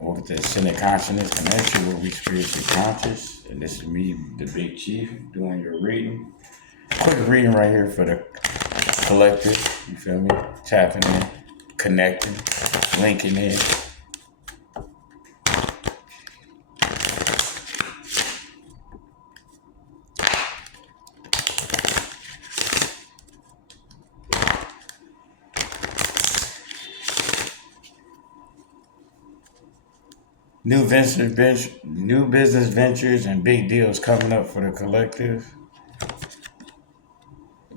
Welcome to the Ascended Consciousness Connection, where we spiritually conscious. And this is me, the Big Chief, doing your reading. Quick reading right here for the collective. You feel me? Tapping in, connecting, linking in. New business ventures and big deals coming up for the collective.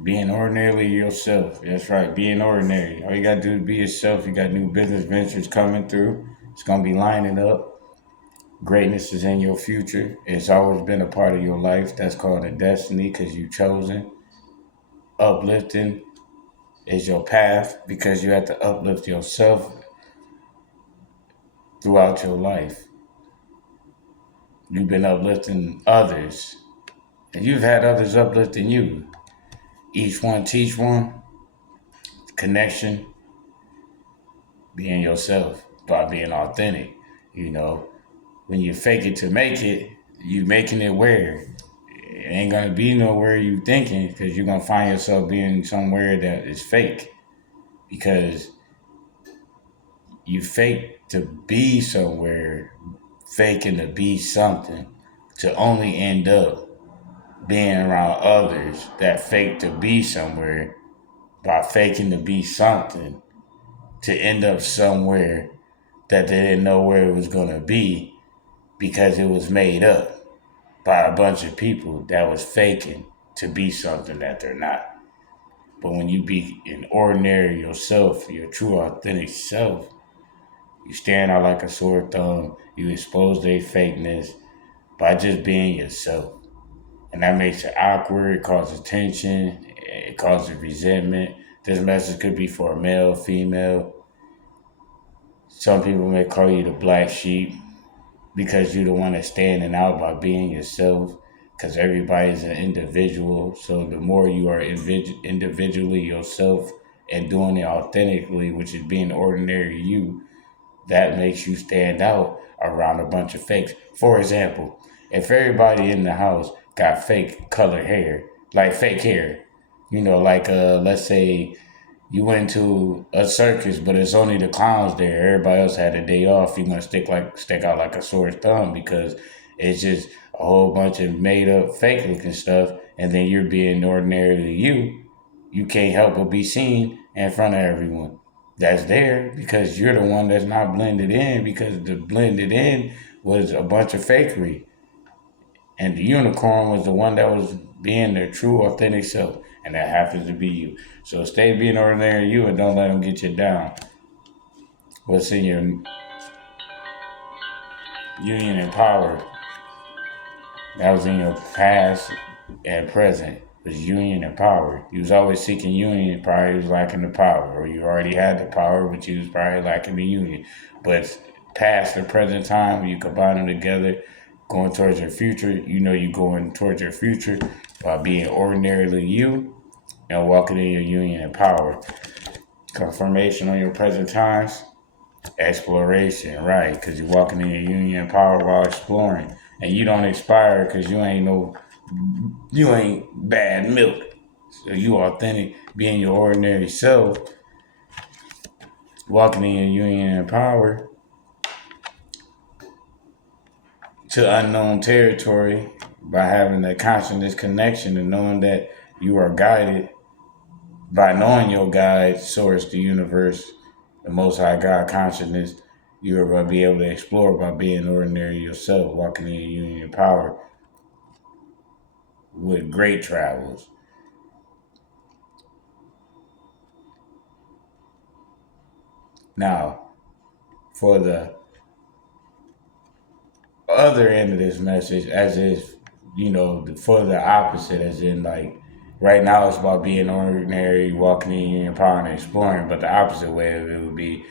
Being ordinarily yourself. That's right. Being ordinary. All you gotta do is be yourself. You got new business ventures coming through. It's gonna be lining up. Greatness is in your future. It's always been a part of your life. That's called a destiny because you chosen. Uplifting is your path because you have to uplift yourself throughout your life. You've been uplifting others, and you've had others uplifting you. Each one teach one. Connection, being yourself by being authentic. You know, when you fake it to make it, you making it where it ain't gonna be nowhere you thinking because you're gonna find yourself being somewhere that is fake because you fake to be somewhere, faking to be something, to only end up being around others that fake to be somewhere by faking to be something to end up somewhere that they didn't know where it was gonna be because it was made up by a bunch of people that was faking to be something that they're not. But when you be an ordinary yourself, your true authentic self, you stand out like a sore thumb, you expose their fakeness by just being yourself. And that makes it awkward, it causes tension, it causes resentment. This message could be for a male, female. Some people may call you the black sheep because you're the one that's standing out by being yourself because everybody's an individual. So the more you are individually yourself and doing it authentically, which is being ordinary you, that makes you stand out around a bunch of fakes. For example, if everybody in the house got fake colored hair, like fake hair, like let's say you went to a circus, but it's only the clowns there. Everybody else had a day off. You're gonna stick out like a sore thumb because it's just a whole bunch of made up, fake looking stuff. And then you're being ordinarily you. You can't help but be seen in front of everyone that's there because you're the one that's not blended in because the blended in was a bunch of fakery. And the unicorn was the one that was being their true, authentic self. And that happens to be you. So stay being ordinary you and don't let them get you down. What's in your union and power that was in your past and present was union and power. You was always seeking union, probably was lacking the power. Or you already had the power, but you was probably lacking the union. But past and present time, you combine them together, going towards your future, you're going towards your future by being ordinarily you and walking in your union and power. Confirmation on your present times, exploration, right? Because you're walking in your union and power while exploring, and you don't expire because you ain't bad milk. So you authentic, being your ordinary self, walking in your union and power to unknown territory by having that consciousness connection and knowing that you are guided by knowing your guide, source, the universe, the most high God consciousness. You're going to be able to explore by being ordinary yourself, walking in your union and power with great travels. Now, for the other end of this message, as if, for the opposite, as in, like, right now it's about being ordinary, walking in your power and exploring, but the opposite way of it would be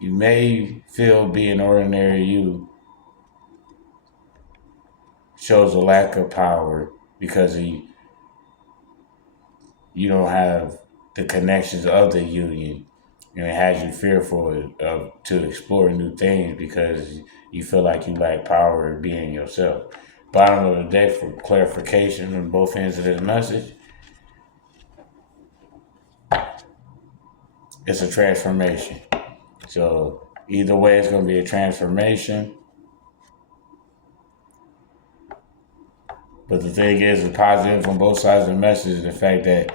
you may feel being ordinary you shows a lack of power because you don't have the connections of the union, and it has you fearful of to explore new things because you feel like you lack power in being yourself. Bottom of the deck for clarification on both ends of this message. It's a transformation. So either way, it's going to be a transformation. But the thing is, the positive on both sides of the message is the fact that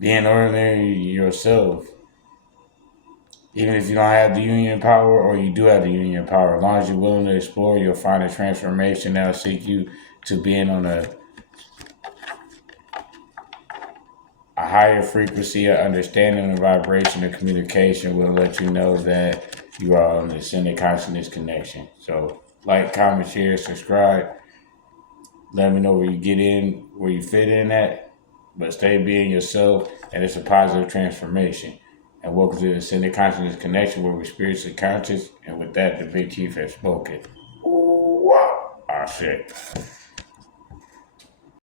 being ordinary yourself, even if you don't have the union power or you do have the union power, as long as you're willing to explore, you'll find a transformation that'll seek you to being on a higher frequency of understanding and vibration of communication will let you know that you are on the ascended consciousness connection. So, like, comment, share, subscribe. Let me know where you get in, where you fit in at, but stay being yourself, and it's a positive transformation. And welcome to the Ascended Consciousness Connection, where we're spiritually conscious. And with that, the Big Chief has spoken. Ooh, wow. Ah, shit.